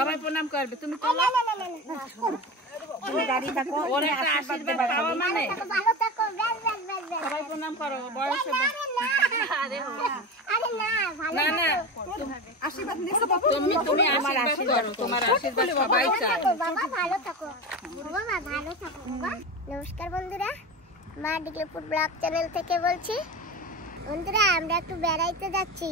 সবাই প্রণাম করবে। তুমি চলো, দাঁড়িয়ে থাকো, ওর একটা আশীর্বাদ পাওয়া মানে ভালো থাকো, সবাই প্রণাম করো। বয়স আরে না ভালো না, আশীর্বাদ তুমি আশীর্বাদ করো, তোমার আশীর্বাদ সবাই চায়। বাবা ভালো থাকো, বাবা ভালো থাকো বাবা। নমস্কার বন্ধুরা, মা ডিগ্লিপুর ব্লগ চ্যানেল থেকে বলছি। বন্ধুরা আমরা একটু বেড়াইতে যাচ্ছি।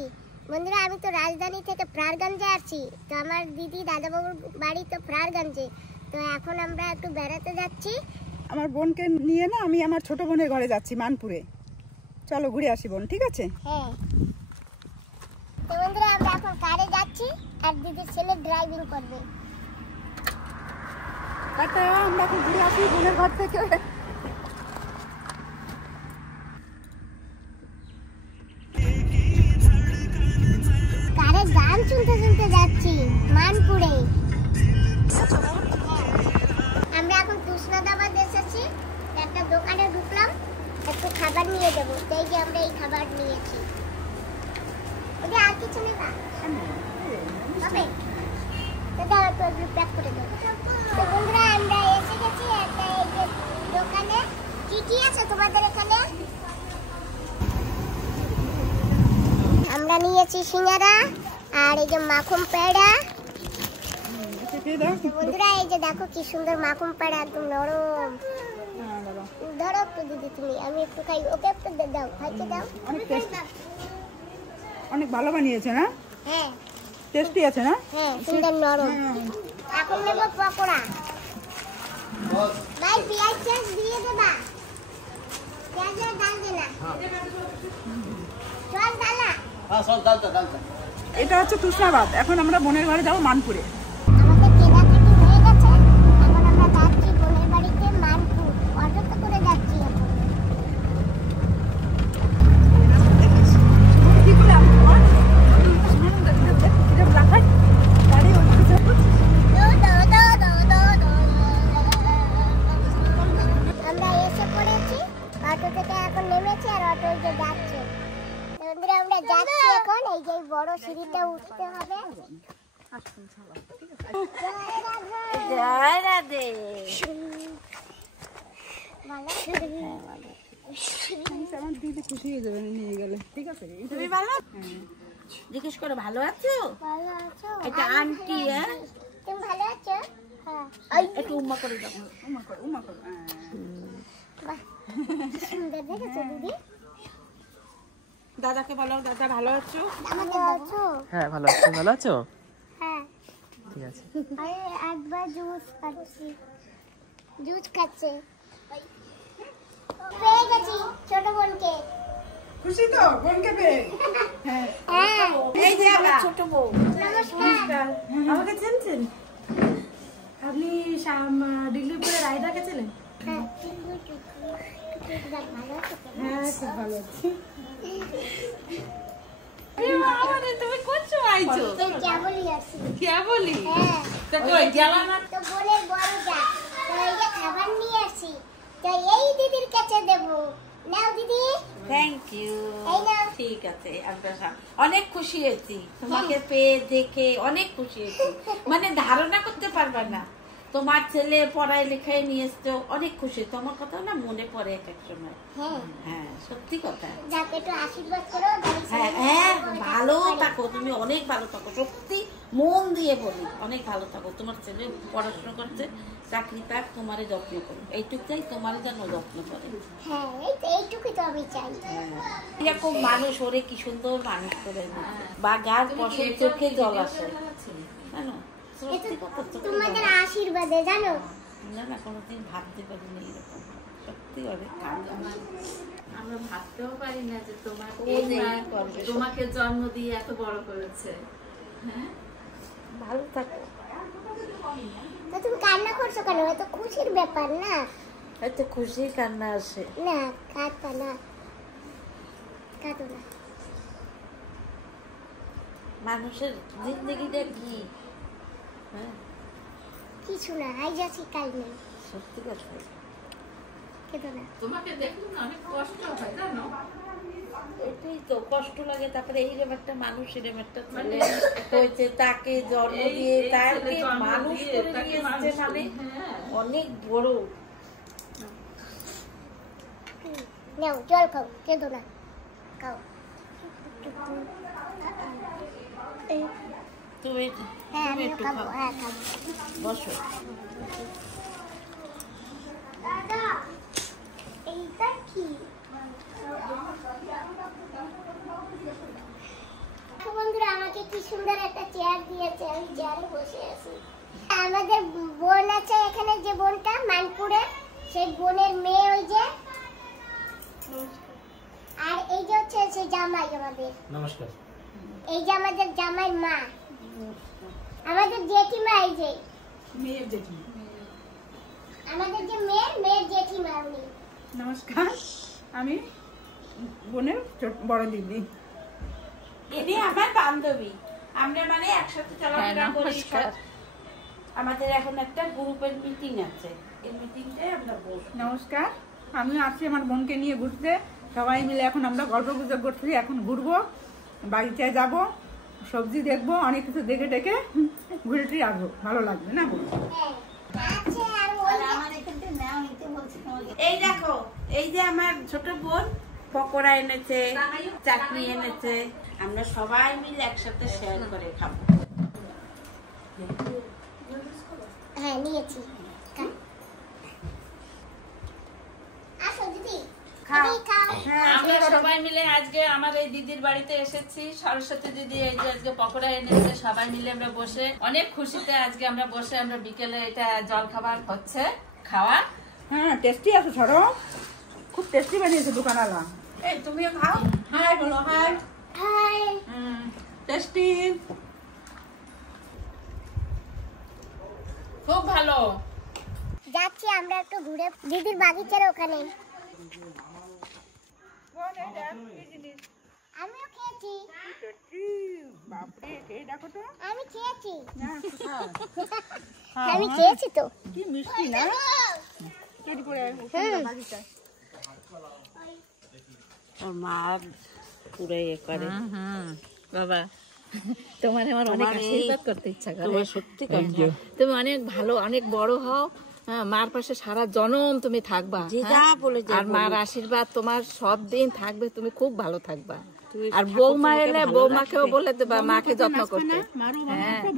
বন্ধুরা আমি তো রাজধানী থেকে প্রারগঞ্জে আসছি, তো আমার দিদি দাদাবাবুর বাড়ি তো প্রারগঞ্জে, তো এখন আমরা একটু বেড়াতে যাচ্ছি। আমার বোনকে নিয়ে না আমি আমার ছোট বোনের ঘরে যাচ্ছি মানপুরে। চলো ঘুরে আসি বোন, ঠিক আছে? হ্যাঁ, তো বন্ধুরা আমরা এখন কারে যাচ্ছি আর দিদির ছেলে ড্রাইভিং করবে। টাটা, আমরা এখন ঘুরে আসি বোনের ঘর থেকে। কারে গান শুনতে শুনতে যাচ্ছি মানপুরে। আমরা এখন তুষ্ণাদাবাদ এসেছি, একটা দোকানে ঢুকলাম, একটু খাবার নিয়ে যাবো, তাই যে আমরা এই খাবার নিয়েছি। ওটা আর কিছু নেই না হবে, তো দাও তো একটু প্যাক করে দাও। তো বন্ধুরা আমরা এসে গেছি একটা এই যে দোকানে। কি কি আছে তোমাদের এখানে? আমরা নিয়েছি সিঙ্গারা আর এই যে মাখন পেড়া। বন্ধুরা এই যে দেখো কি সুন্দর মাখন পেড়া, একদম নরম। ধরো একটু দিদি তুমি, আমি একটু খাই, ওকে একটু দাও, খাইতে দাও। অনেক ভালো বানিয়েছে না? হ্যাঁ টেস্টি আছে না? হ্যাঁ সুন্দর নরম। এখন নেবো পকোড়া। ভাই পেঁয়াজ টেয়াজ দিয়ে দেবা, পেঁয়াজ আর ডাল দে না, জল ডালা। হ্যাঁ সব ডালটা। এটা হচ্ছে তুষ্ণাবাদ। এখন আমরা বোনের ঘরে যাবো মানপুরে। আমাদের কেনাকাটি হয়ে গেছে, এখন আমরা যাচ্ছি বোনের বাড়িতে মানপুর। অটোতে করে যাচ্ছি এখন। আমরা এসে পড়েছি, অটো থেকে এখন নেমেছি আর অটো যে যাচ্ছে। বন্ধুরা আমরা যাচ্ছি এখন, এই যে বড় সিঁড়িটা উঠতে হবে। জয় রাধে। আমার দিদি খুশি হয়ে যাবে নিয়ে গেলে, ঠিক আছে? তুমি ভালো? জিজ্ঞেস করো ভালো আছো? ভালো আছো? এটা আন্টি। হ্যাঁ তুমি ভালো আছো? হ্যাঁ। একটু উম্মা করে দাও। উমা করো। বাহ, সুন্দর দেখেছো দিদি? দাদাকে বলো, দাদা ভালো আছো? আমাকে আছো? হ্যাঁ ভালো আছি। ভালো আছো? হ্যাঁ। ঠিক আছে। আরে একবার জুস খাচ্ছি, জুস খাচ্ছে। পেয়ে গেছি ছোট বোনকে। খুশি তো বোনকে পেয়ে? হ্যাঁ। হ্যাঁ এই যে আমার ছোট বউ। নমস্কার। আমাকে চিনছেন? আপনি ডিগ্লিপুরে রায়দাকে চেনেন? হ্যাঁ ভালো আছো? হ্যাঁ খুব ভালো আছি। তুমি কোথায় আইছো? তো কেবলই আছি। কে বলি? হ্যাঁ তো কই গেলা না? তো বোনের বড় যা, তো এই যে খাবার নিয়ে আসি, তো এই দিদির কাছে দেবো। নাও দিদি। Thank you. এই নাও। ঠিক আছে, আমরা অনেক খুশি হয়েছি তোমাকে পেয়ে, দেখে অনেক খুশি হয়েছি। মানে ধারণা করতে পারবা না, তোমার ছেলে পড়ায় লেখায় নিয়ে এসছো, অনেক খুশি। তোমার কথা না মনে পড়ে এক এক সময়। হ্যাঁ হ্যাঁ সত্যি কথা। যাকে একটু আশীর্বাদ করো। হ্যাঁ হ্যাঁ ভালো থাকো, তুমি অনেক ভালো থাকো, সত্যি মন দিয়ে বলি, অনেক ভালো থাকো। তোমার ছেলে পড়াশোনা করছে, চাকরি পাক, তোমারে যত্ন করো, এইটুকুই তোমারে যেন যত্ন করে। হ্যাঁ এইটুকুই তো আমি চাই। এরকম মানুষ ওরে কি সুন্দর মানুষ করে, বা গার পশম চোখে জল আসে, জানো? সত্যি কথা তো। তোমাদের আশীর্বাদে জানো। না না কোনোদিন ভাবতে পারিনি এরকম, সত্যি অনেক আমরা ভাবতেও পারি না যে তোমার ও যে এই করবে। তোমাকে জন্ম দিয়ে এত বড় করেছে। হ্যাঁ ভালো থাকো। তো তুমি কান্না করছো কেন? এত খুশির ব্যাপার না। হয়তো খুশি কান্না আসে। না কাঁদো না, কাঁদো না। মানুষের জিন্দগিটা কি? হ্যাঁ কিছু না, আজ আছি কাল নেই। সত্যি কথা। কেঁদো না। তোমাকে দেখলে না অনেক কষ্ট হয় জানো। এটাই তো কষ্ট লাগে। তারপরে এইরকম একটা মানুষ, এরকম একটা ছেলে হয়েছে, তাকে জন্ম দিয়ে তাকে মানুষ করে নিয়ে এসছে, মানে অনেক বড়। নাও জল খাও, কেঁদো না, খাও। তুমি হ্যাঁ তুমি আমি একটু খাবো, খাও, হ্যাঁ খাবো। বসো। দাদা এইটা কি? বন্ধুরা আমাকে কি সুন্দর একটা চেয়ার দিয়েছে, আমি চেয়ারে বসে আছি। আমাদের বোন আছে এখানে, যে বোনটা মানপুরে, সেই বোনের মেয়ে ওই যে, আর এই যে হচ্ছে সেই জামাই আমাদের। নমস্কার। এই যে আমাদের জামাই মা, আমাদের জেঠিমা, এই যে মেয়ের জেঠিমা। আমাদের যে মেয়ের জেঠিমা উনি। নমস্কার, আমি বোনের বড় দিদি। ইনি আমার বান্ধবী, আমরা মানে একসাথে চলাফেরা করি। আমাদের এখন একটা গ্রুপের মিটিং আছে, এই মিটিংটায় আমরা বসবো। নমস্কার, আমি আছি আমার বোনকে নিয়ে ঘুরতে। সবাই মিলে এখন আমরা গল্প গুজব করছি, এখন ঘুরবো, বাড়িতে যাব, সবজি দেখবো, অনেক কিছু দেখে টেকে ঘুরে টুরে আসবো, ভালো লাগবে না? এই দেখো, এই যে আমার ছোট বোন পকোড়া এনেছে, চাটনি এনেছে, আমরা সবাই মিলে একসাথে শেয়ার করে খাবো। হ্যাঁ নিয়েছি। আসো দিদি, খাও। আমরা সবাই মিলে আজকে আমার এই দিদির বাড়িতে এসেছি। সরস্বতী দিদি এই যে আজকে পকোড়া এনেছে, সবাই মিলে আমরা বসে অনেক খুশিতে আজকে আমরা বসে, আমরা বিকেলে এটা জল খাবার হচ্ছে খাওয়া। হ্যাঁ টেস্টি আছে সরো, খুব টেস্টি বানিয়েছে দোকানওয়ালা। এই তুমিও খাও। হাই বলো, হাই। হাই। টেস্টি, খুব ভালো। যাচ্ছি আমরা একটু ঘুরে দিদির বাগিচার ওখানে। আমিও খেয়েছি। বাপরে, খেয়ে দেখো তো। আমি খেয়েছি। হ্যাঁ, আমি খেয়েছি তো। কি মিষ্টি না? কেটে করে বাগিচায় ওর মা পুরো এ করে। বাবা, তোমার আমার অনেক আশীর্বাদ করতে ইচ্ছা করে। তোমার সত্যি কথা, তুমি অনেক ভালো, অনেক বড় হও, মার পাশে সারা জনম তুমি থাকবা। যে যা বলে আর মার আশীর্বাদ তোমার সব দিন থাকবে, তুমি খুব ভালো থাকবা। তুমি আর বৌমা এলে বৌমাকেও বলে দেবা মাকে যত্ন করতে। মারু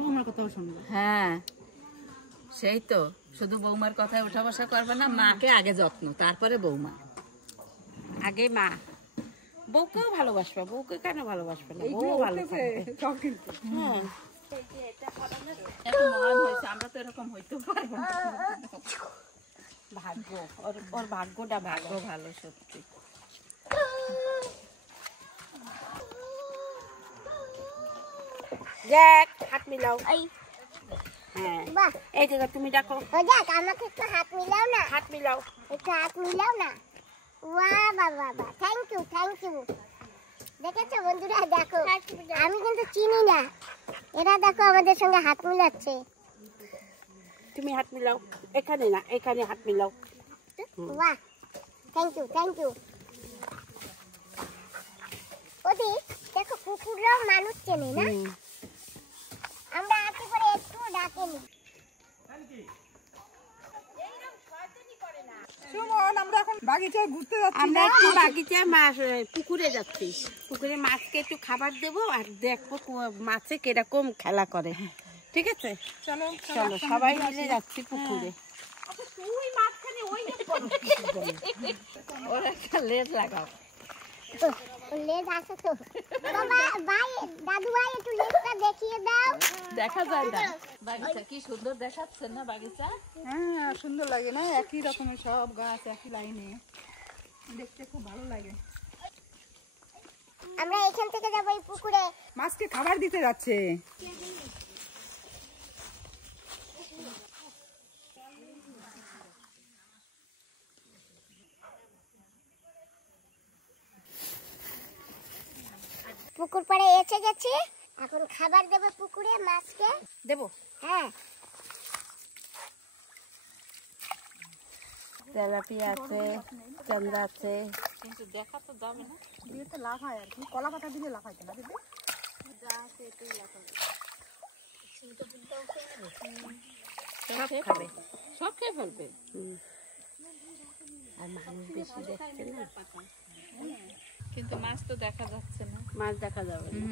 বৌমার কথাও শুনবো। হ্যাঁ সেই তো, শুধু বৌমার কথায় উঠা বসা করবে না, মাকে আগে যত্ন, তারপরে বৌমা। আগে মা। বউকেও ভালোবাসবা, বউকে কেন ভালোবাসবে না? বউ ভালো থাকবে। সব কিন্তু হ্যাঁ, এত মহান হয়েছে, আমরা তো এরকম হইতে পারবো না। ভাগ্য, ওর ভাগ্যটা ভাগ্য ভালো সত্যি। দেখ, হাত মিলাও। এই হ্যাঁ, বাহ, এই দেখো, তুমি দেখো, ও দেখ আমাকে একটু হাত মিলাও না, হাত মিলাও। একটু হাত মিলাও না। বাহ বাহ বাহ বাহ, থ্যাংক ইউ থ্যাংক ইউ। দেখেছো বন্ধুরা, দেখো আমি কিন্তু চিনি না, এরা দেখো আমাদের সঙ্গে হাত মিলাচ্ছে। তুমি হাত মিলাও, এখানে না, এখানে হাত মিলাও। বাহ, থ্যাংক ইউ থ্যাংক ইউ। ওদি দেখো, কুকুররাও মানুষ চেনে না। আমরা আছি পরে একটু ডাকেনি। সুমন, আমরা এখন বাগিচায় ঘুরতে যাচ্ছি। আমরা একটু বাগিচায় মাছ, পুকুরে যাচ্ছি। পুকুরে মাছকে একটু খাবার দেবো আর দেখবো মাছে কিরকম খেলা করে। ঠিক আছে, চলো চলো সবাই মিলে যাচ্ছি পুকুরে। ওর একটা লেজ লাগাও। লেজ আছে তো। বাবা ভাই, দাদু ভাই একটু লেজটা দেখিয়ে দাও। দেখা যায় না। বাগিচা কি সুন্দর দেখাচ্ছে না বাগিচা? হ্যাঁ সুন্দর লাগে না? একই রকমের সব গাছ একই লাইনে, দেখতে খুব ভালো লাগে। আমরা এখান থেকে যাবো এই পুকুরে। মাছকে খাবার দিতে যাচ্ছে। পুকুর পাড়ে এসে গেছি, এখন খাবার দেবো পুকুরে মাছকে। দেবো। হ্যাঁ তেলাপিয়া আছে, চান্দা আছে। কিন্তু দেখা তো যাবে না। দিয়ে তো লাভ হয় আর কি, কলা পাতা দিলে লাভ হয় না দিদি? সব খাবে, সব খেয়ে ফেলবে। আর মানুষ বেশি দেখছে না, কিন্তু মাছ তো দেখা যাচ্ছে না। মাছ দেখা যাবে না।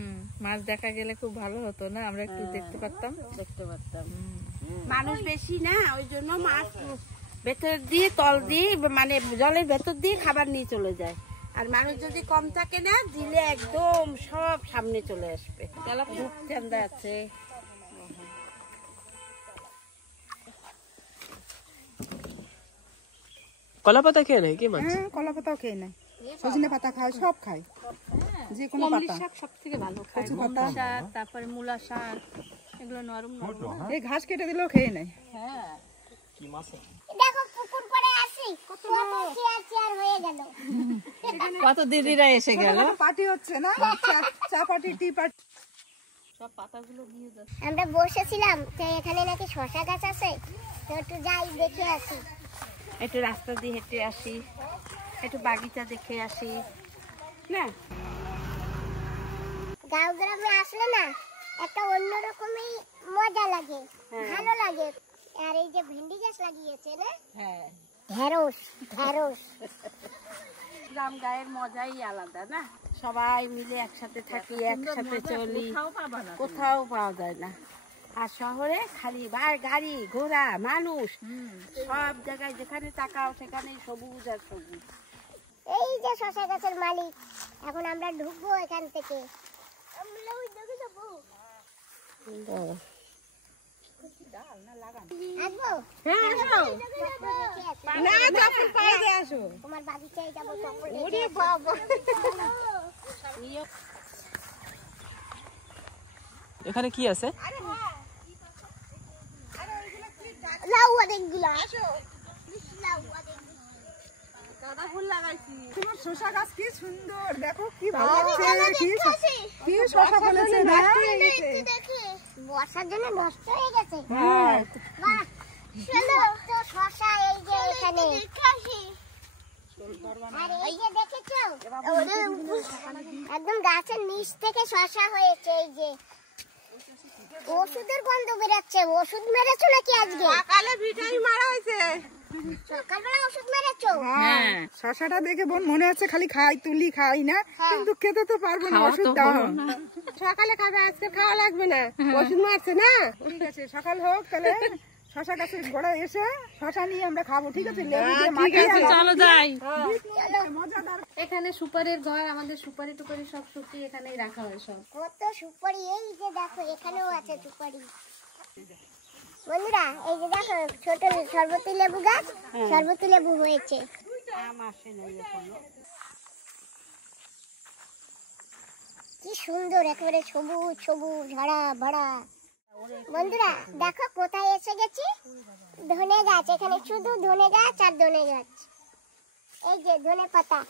মাছ দেখা গেলে খুব ভালো হতো না, আমরা একটু দেখতে পারতাম। দেখতে পারতাম। মানুষ বেশি না, ওই জন্য মাছ ভেতর দিয়ে তল দিয়ে মানে জলের ভেতর দিয়ে খাবার নিয়ে চলে যায়। আর মানুষ যদি কম থাকে না, দিলে একদম সব সামনে চলে আসবে। রূপচাঁদা আছে। কলা পাতা খেয়ে নেয় কি মাছ? হ্যাঁ, কলা পাতাও খেয়ে নেয়, সজনে পাতা খায়, সব খায়, যে কোনো পাতা। সব থেকে ভালো খায় কচু পাতা, শাক, তারপরে মূলা শাক, এগুলো নরম নরম। এই ঘাস কেটে দিলেও খেয়ে নেয়। হ্যাঁ, কি মাছ? দেখো পুকুর করে আসি কত চেয়ার চেয়ার হয়ে গেল। কত দিদিরা এসে গেল। পার্টি হচ্ছে না, চা পার্টি, টি পার্টি। সব পাতাগুলো নিয়ে যাচ্ছে। আমরা বসেছিলাম, তো এখানে নাকি শশা গাছ আছে, তো একটু যাই দেখে আসি। একটু রাস্তা দিয়ে হেঁটে আসি, একটু বাগিচা দেখে আসি না। গাঁও গ্রামে আসলে না একটা অন্যরকমই মজা লাগে, ভালো লাগে। আর এই যে ভেন্ডি গাছ লাগিয়েছে না, হ্যাঁ, ঢেঁড়স ঢেঁড়স। গ্রাম গায়ের মজাই আলাদা না, সবাই মিলে একসাথে থাকি, একসাথে চলি, কোথাও পাওয়া যায় না। আর শহরে খালি গাড়ি ঘোড়া মানুষ, সব জায়গায় যেখানে তাকাও সেখানেই সবুজ আর সবুজ। এই যে শশা গাছের মালিক, এখন আমরা ঢুকবো এখান থেকে। আমরা ওই দিকে যাবো। আসবো? হ্যাঁ, আসো। না, চপ্পল পায়ে দিয়ে আসো। তোমার বাগিচায় যাবো, চপ্পল ওরে রেখে বাবা, এখানে কি আছে? লাউ অনেকগুলো। লাউ অনেকগুলো। তোমার শসা গাছ কি সুন্দর, দেখো কি ভালো লাগছে, কি শসা ফলেছে, নষ্ট হয়ে গেছে। দেখি বর্ষার জন্য নষ্ট হয়ে গেছে। হ্যাঁ, বাহ, চলো তো শসা এই যে এখানে। আর এই যে দেখেছো, একদম গাছের নিচ থেকে শসা হয়েছে। এই যে ওষুধের গন্ধ বেরোচ্ছে। ওষুধ মেরেছো নাকি আজকে? সকালে ভিটামিন মারা হয়েছে। সকালবেলা ওষুধ মেরেছো? হ্যাঁ, শসাটা দেখে বোন মনে হচ্ছে খালি তুলি খাই না, কিন্তু খেতে তো পারবো না, ওষুধ দাও। সকালে খাবে, আজকে খাওয়া লাগবে না, ওষুধ মারছে না। ঠিক আছে, সকাল হোক তাহলে শসা গাছের গোড়ায় এসে শসা নিয়ে আমরা খাবো, ঠিক আছে? লেবু দিয়ে মাখিয়ে চলো যাই। মজাদার। এখানে সুপারির ঘর, আমাদের সুপারি টুপারি সব শুকিয়ে এখানেই রাখা হয় সব। কত সুপারি, এই যে দেখো এখানেও আছে সুপারি। বন্ধুরা এই যে দেখো ছোট শরবতি লেবু গাছ, শরবতি লেবু হয়েছে। আম আসে নাই এখনো। কি সুন্দর, একেবারে সবুজ সবুজ ভরা ভরা। বন্ধুরা দেখো কোথায় এসে গেছি, ধনে গাছ। এখানে শুধু ধনে গাছ আর ধনে গাছ। এই যে ধনে পাতা,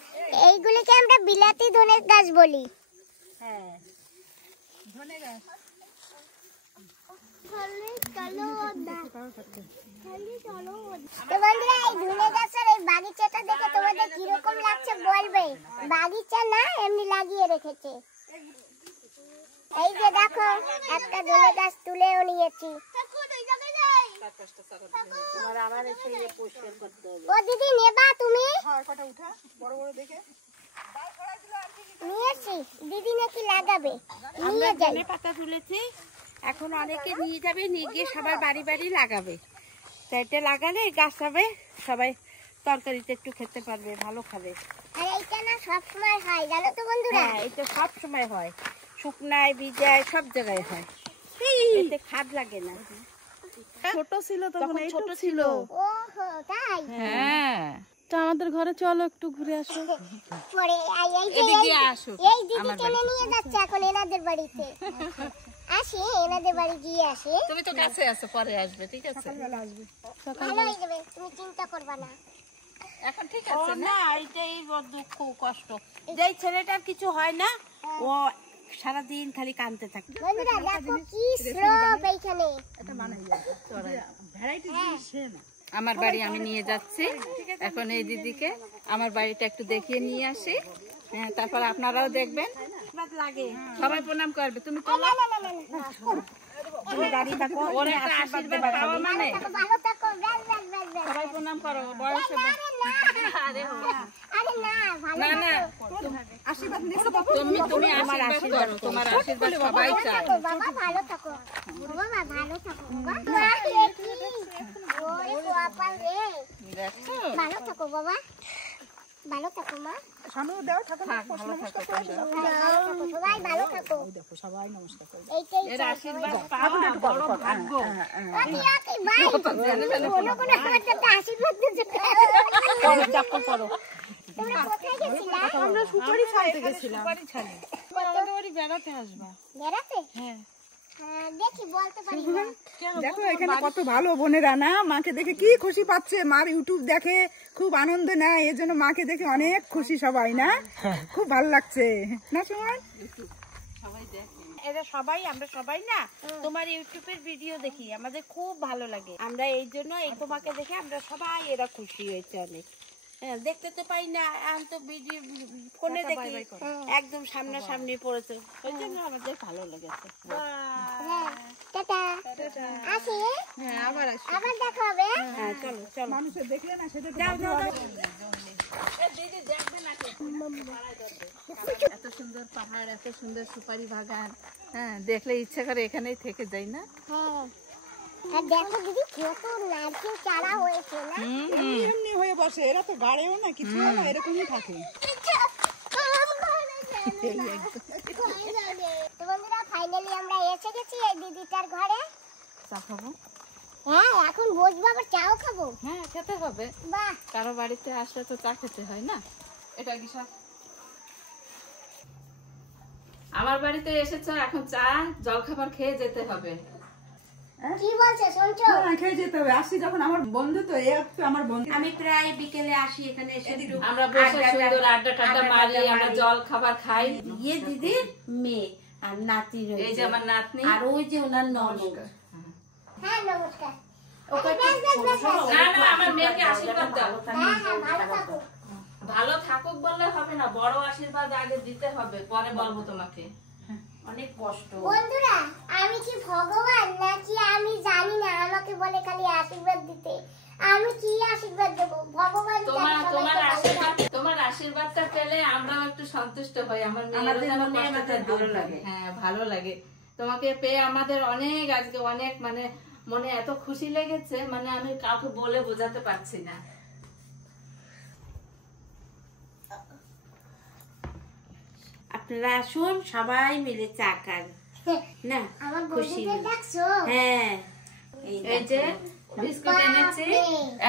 এইগুলিকে আমরা বিলাতি ধনে গাছ বলি। হ্যাঁ, তো বন্ধুরা এই ধনে গাছের এই বাগিচাটা দেখে তোমাদের কিরকম লাগছে বলবে। বাগিচা না, এমনি লাগিয়ে রেখেছে। এই যে দেখো একটা ধনে গাছ তুলেও নিয়েছি। আবার এসে পরিষ্কার করতে হবে। ও দিদি নেবা তুমি? নিয়েছি, দিদি নাকি লাগাবে, নিয়ে যাই। ধনে পাতা তুলেছি, এখন অনেকে নিয়ে যাবে, নিয়ে গিয়ে সবার বাড়ি বাড়ি লাগাবে। তো এটা লাগালে গাছ হবে, সবাই তরকারিতে একটু খেতে পারবে, ভালো খাবে। আর এইটা না সব সময় হয় জানো তো বন্ধুরা। হ্যাঁ, এটা সব সময় হয়, শুকনায় ভিজায় সব জায়গায় হয়, এতে খাদ লাগে না। ছোট ছিল তখন ছোট ছিল। ওহো তাই? হ্যাঁ, তো আমাদের ঘরে চলো একটু ঘুরে আসো। পরে এদিকে আসো। এই দিদি টেনে নিয়ে যাচ্ছে এখন এনাদের বাড়িতে। আসি, এনাদের বাড়ি গিয়ে আসি। তুমি তো কাছে আছো, পরে আসবে, ঠিক আছে? ভালো হয়ে যাবে, তুমি চিন্তা করবা না। এখন ঠিক ও আছে না, এটাই দুঃখ কষ্ট। যেই ছেলেটার কিছু হয় না, ও সারাদিন খালি কাঁদতে থাকে। বন্ধুরা দেখো কি স্লোপ এইখানে। আমার বাড়ি আমি নিয়ে যাচ্ছি এখন এই দিদিকে আমার বাড়িটা একটু দেখিয়ে নিয়ে আসি। হ্যাঁ, তারপর আপনারাও দেখবেন। সবাই প্রণাম করবে। তুমি ওর একটা আশীর্বাদ পাওয়া মানে ভালো থাকো, ব্যাস ব্যাস ব্যাস ব্যাস। সবাই প্রণাম করো বয়সে। আরে না, ভালো না না, আশীর্বাদ তুমি আশীর্বাদ করো, তোমার আশীর্বাদ সবাই চায়। থাকো বাবা, ভালো থাকো বাবা, ভালো থাকো বাবা। মা, এ কি? ওরে কপাল রে। দেখছো, ভালো থাকো বাবা, ভালো থাকো মা। শানু দাও ঠাকুর নমস্কার করে দাও। ভালো থাকো, সবাই ভালো থাকো। দেখো সবাই নমস্কার করে এইটাই এর আশীর্বাদ পাওয়া বড় ভাগ্য। আকি আকি ভাই, কোনো কোনো আমার সাথে আশীর্বাদ দিতে করো, চাপা করো। তোমরা কোথায় গেছিলা? আমরা সুপারি ছাড়তে গেছিলাম। আমাদের বাড়ি বেড়াতে আসবা। বেড়াতে? হ্যাঁ, দেখি বলতে পারি না। দেখো এখানে কত ভালো বোনেরা না, মাকে দেখে কি খুশি পাচ্ছে, মার ইউটিউব দেখে খুব আনন্দ নেয়, এর জন্য মাকে দেখে অনেক খুশি সবাই না, খুব ভালো লাগছে না সুমন? এরা সবাই, আমরা সবাই না তোমার ইউটিউবের ভিডিও দেখি, আমাদের খুব ভালো লাগে। আমরা এই জন্য এই তোমাকে দেখে আমরা সবাই এরা খুশি হয়েছে অনেক। হ্যাঁ, দেখতে তো পাই না, আমি তো ভিডিও ফোনে দেখি, একদম সামনাসামনি পড়েছে, ওই জন্য আমাদের ভালো লেগেছে। হ্যাঁ, টাটা। আসি? হ্যাঁ আবার আসি। আবার দেখা হবে? হ্যাঁ, চলো চলো। মানুষের দেখলে না সেটা তো যাও যাও যাও। এত সুন্দর পাহাড়, এত সুন্দর সুপারি বাগান, হ্যাঁ দেখলে ইচ্ছা করে এখানেই থেকে যাই না? হ্যাঁ। আর দেখো দিদি, কত নারকেল চারা হয়েছে না? এমনি হয়ে বসে, এরা তো গাড়েও না কিছু না, এরকমই থাকে। তো বন্ধুরা, ফাইনালি আমরা এসে গেছি এই দিদিটার ঘরে। চা খাবো? হ্যাঁ, এখন বসবো, আবার চাও খাবো। হ্যাঁ, খেতে হবে। বাহ, কারো বাড়িতে আসলে তো চা খেতে হয় না। এটা কি সব আমার বাড়িতে এসেছো, এখন চা জল খাবার খেয়ে যেতে হবে। কি বলছে শুনছো? হ্যাঁ খেয়ে যেতে হবে, আসছি যখন আমার বন্ধু তো, এ একটু আমার বন্ধু। আমি প্রায় বিকেলে আসি এখানে, এসে একটু আমরা বসে সুন্দর আড্ডা টাড্ডা মারি, আমরা জল খাবার খাই। ইয়ে দিদির মেয়ে আর নাতি রয়েছে, এই যে আমার নাতনি, আর ওই যে ওনার ননদ। হ্যাঁ, নমস্কার। ওকে ব্যাস, ব্যাস, ব্যাস, ব্যাস। না না, আমার মেয়েকে আশীর্বাদ দাও। হ্যাঁ, হ্যাঁ, ভালো থাকো। ভালো থাকুক বললে হবে না, বড় আশীর্বাদ আগে দিতে হবে, পরে বলবো তোমাকে। অনেক কষ্ট। বন্ধুরা, আমি কি ভগবান নাকি আমি জানি না, আমাকে বলে খালি আশীর্বাদ দিতে। আমি কি আশীর্বাদ দেবো? ভগবান তোমার আশীর্বাদটা পেলে আমরাও একটু সন্তুষ্ট হই। আমার আমাদের মেয়েরও মনে যেন আমাদের কষ্টটা ভালো দূর লাগে। হয়। হ্যাঁ, ভালো লাগে। তোমাকে পেয়ে আমাদের অনেক আজকে অনেক মানে মনে এত খুশি লেগেছে, মানে আমি কাউকে বলে বোঝাতে পারছি না। আপনারা আসুন, সবাই মিলে চা খান না, আমার খুশি। বন্ধুদের ডাকছো? হ্যাঁ, এই যে বিস্কুট এনেছি,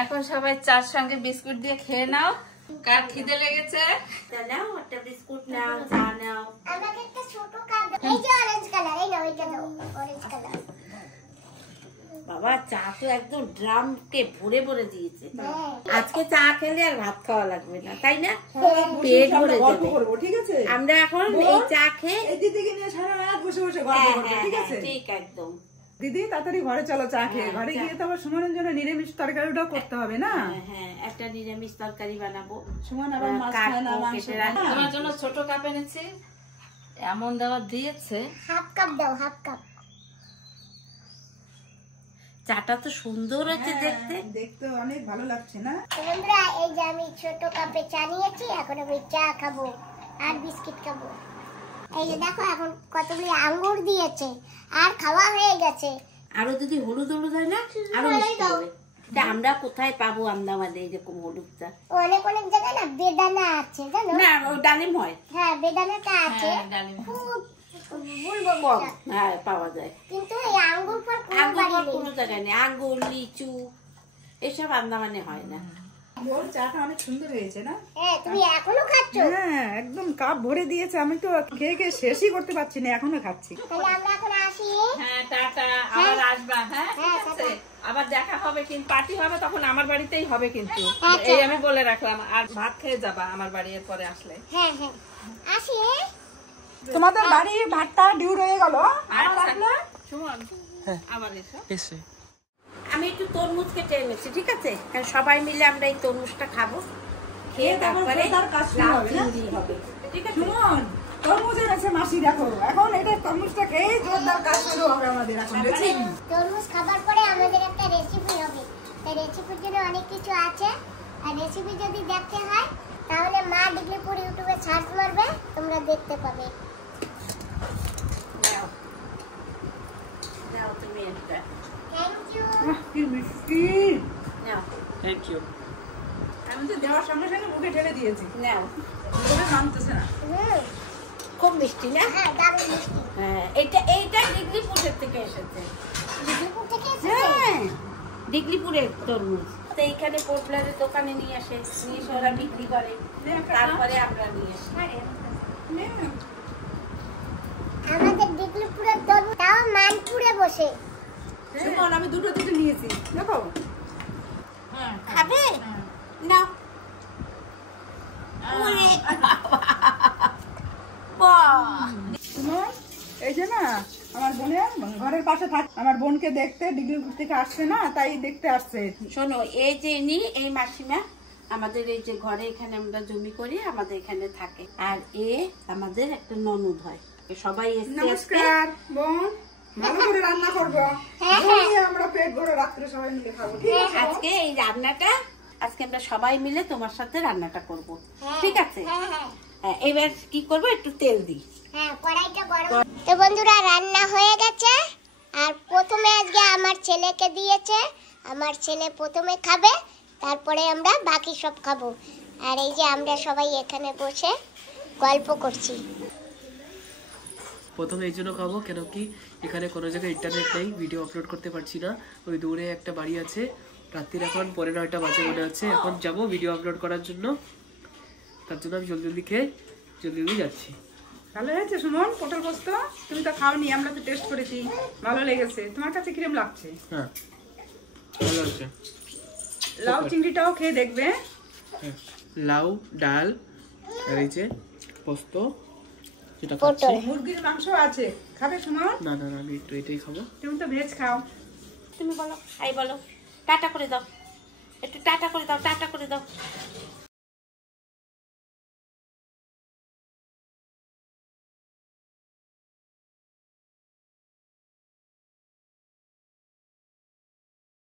এখন সবাই চার সঙ্গে বিস্কুট দিয়ে খেয়ে নাও। কার খিদে লেগেছে? তা নাও, একটা বিস্কুট নাও, চা নাও। আমাকে একটা ছোট কাপ দাও। এই যে অরেঞ্জ কালার, এই নাও, এটা দাও, অরেঞ্জ কালার। বাবা, চা তো একদম ড্রামকে ভরে ভরে দিয়েছে। হ্যাঁ। আজকে চা খেলে আর ভাত খাওয়া লাগবে না, তাই না? পেট ভরে গল্প যাবে। করবো, ঠিক আছে? আমরা এখন এই চা খেয়ে, এই দিদিকে নিয়ে সারা রাত বসে বসে গল্প হ্যাঁ, করবো, হ্যাঁ, ঠিক হ্যাঁ, আছে? ঠিক একদম। দিদি তাড়াতাড়ি ঘরে চলো চা খেয়ে, হ্যাঁ, ঘরে চা। গিয়ে তো আবার সুমনের জন্য নিরামিষ তরকারিটাও করতে হবে না? হ্যাঁ, হ্যাঁ, একটা নিরামিষ তরকারি বানাবো। সুমন আবার মাছ কাটবো, খায় না, মাংস কেটে খায় না। তোমার জন্য ছোট কাপ এনেছি, এমন দাবার দিয়েছে। হাফ কাপ দাও, হাফ কাপ। চাটা তো সুন্দর হচ্ছে দেখতে। হ্যাঁ, দেখতে অনেক ভালো লাগছে না? তো বন্ধুরা, এই যে আমি ছোট কাপে চা নিয়েছি, এখন আমি চা খাবো আর বিস্কিট খাবো। এই যে দেখো, এখন কতগুলি আঙ্গুর দিয়েছে, আর খাওয়া হয়ে গেছে। আরো যদি হলুদ হলুদ হয় না, আরো মিষ্টি হবে। তা আমরা কোথায় পাবো আন্দামানে এরকম হলুদটা? অনেক অনেক জায়গায় না বেদানা আছে, জানো? না, ও ডালিম হয়। হ্যাঁ, বেদানাটা আছে, হ্যাঁ, ডালিম। খুব বলবো কম, না। হ্যাঁ, পাওয়া যায়। কিন্তু এই আঙ্গুর ফল কোনো আঙ্গুর বাড়ি ফল নেই। কোনো জায়গায় নেই, আঙ্গুর, লিচু এসব আন্দামানে হয় না। ওর চাটা অনেক সুন্দর হয়েছে না? হ্যাঁ, তুমি এখনো খাচ্ছ? হ্যাঁ, একদম কাপ ভরে দিয়েছে, আমি তো খেয়ে খেয়ে শেষই করতে পারছি না, এখনো খাচ্ছি। তাহলে আমরা এখন আসি। হ্যাঁ, টাটা, আবার আসবা। হ্যাঁ, ঠিক হ্যাঁ, আছে। আবার দেখা হবে, কিন্তু পার্টি হবে তখন আমার বাড়িতেই হবে কিন্তু। আচ্ছা। এই আমি বলে রাখলাম। আর ভাত খেয়ে যাবা আমার বাড়ি এরপরে আসলে। হ্যাঁ, হ্যাঁ, আসি। তোমাদের বাড়ি ভাতটা ডিউ রয়ে গেল, আচ্ছা, সুমন, আবার এসো। এসে আমি একটু তরমুজ কেটে এনেছি, ঠিক আছে? কারণ সবাই মিলে আমরা এই তরমুজটা খাবো, খেয়ে তারপরে লাউ চিংড়ি হবে, ঠিক আছে? শুনুন, তরমুজ এনেছে মাসি, দেখো এখন এটা তরমুজটা খেয়ে জোরদার কাজ শুরু হবে আমাদের এখন রেসিপি। তরমুজ খাবার পরে আমাদের একটা রেসিপি হবে। এই রেসিপির জন্য অনেক কিছু আছে, আর রেসিপি যদি দেখতে হয় তাহলে মা ডিগ্রিপুর ইউটিউবে সার্চ মারবে, তোমরা দেখতে পাবে। নাও নাও তুমি একটা থ্যাংক ইউ। কি মিষ্টি! নাও থ্যাংক ইউ। আমি তো দেওয়ার সঙ্গে সঙ্গে মুখে ঢেলে দিয়েছি, নাও, মুখে মানতেছে না। খুব মিষ্টি না? হ্যাঁ, দারুণ মিষ্টি। হ্যাঁ, এইটা ডিগ্রিপুরের থেকে এসেছে। ডিগ্রিপুর থেকে এসেছে? হ্যাঁ, ডিগ্রিপুরের তরমুজ। তো এইখানে পোর্টব্লারের দোকানে নিয়ে এসে ওরা বিক্রি করে, তারপরে আমরা নিয়ে আসি। আমাদের ডিগ্রিপুরের তরমুজ তাও মানপুরে বসে। সুমন, আমি দুটো নিয়েছি, দেখো। খাবে? নাও। ওরে বাবা! সুমন, এই যে না আমার বোনের ঘরের পাশে থাক, আমার বোনকে দেখতে ডিগ্রিপুর থেকে আসছে না, তাই দেখতে আসছে। শোনো, এই যে এই মাসিমা আমাদের এই যে ঘরে এখানে আমরা জমি করি, আমাদের এখানে থাকে, আর আমাদের একটা ননদ হয়। সবাই এসে নমস্কার বোন, ভালো করে রান্না করবো, আমরা পেট ভরে রাত্রে সবাই মিলে খাবো, ঠিক আছে? আজকে এই রান্নাটা আজকে আমরা সবাই মিলে তোমার সাথে রান্নাটা করব, ঠিক আছে? হ্যাঁ হ্যাঁ হ্যাঁ, এবার কি করবো, একটু তেল দিই। হ্যাঁ, কড়াইটা গরম। তো বন্ধুরা, রান্না হয়ে গেছে, আর প্রথমে আজকে আমার ছেলেকে দিয়েছে। আমার ছেলে প্রথমে খাবে, তারপরে আমরা বাকি সব খাবো। আর এই যে আমরা সবাই এখানে বসে গল্প করছি। প্রথমে এই জন্য খাবো কেন কি এখানে কোনো জায়গায় ইন্টারনেট নেই, ভিডিও আপলোড করতে পারছি না। ওই দূরে একটা বাড়ি আছে, রাত্রির এখন 9:30 বাজে মনে হচ্ছে, এখন যাবো ভিডিও আপলোড করার জন্য। তার জন্য আমি জলদি খেয়ে জলদি যাচ্ছি। ভালো হয়েছে সুমন পটল পোস্ত? তুমি তো খাওনি, আমরা তো টেস্ট করেছি, ভালো লেগেছে। তোমার কাছে কিরম লাগছে? হ্যাঁ, ভালো আছে। লাউ চিংড়িটাও খেয়ে দেখবে। হ্যাঁ, লাউ, ডাল, আর এই যে পোস্ত যেটা পটল। খাচ্ছি। মুরগির মাংস আছে, খাবে সুমন? না না না, আমি একটু এটাই খাবো। তুমি তো ভেজ খাও। তুমি বলো, বলো টাটা করে দাও, একটু টাটা করে দাও, টাটা করে দাও।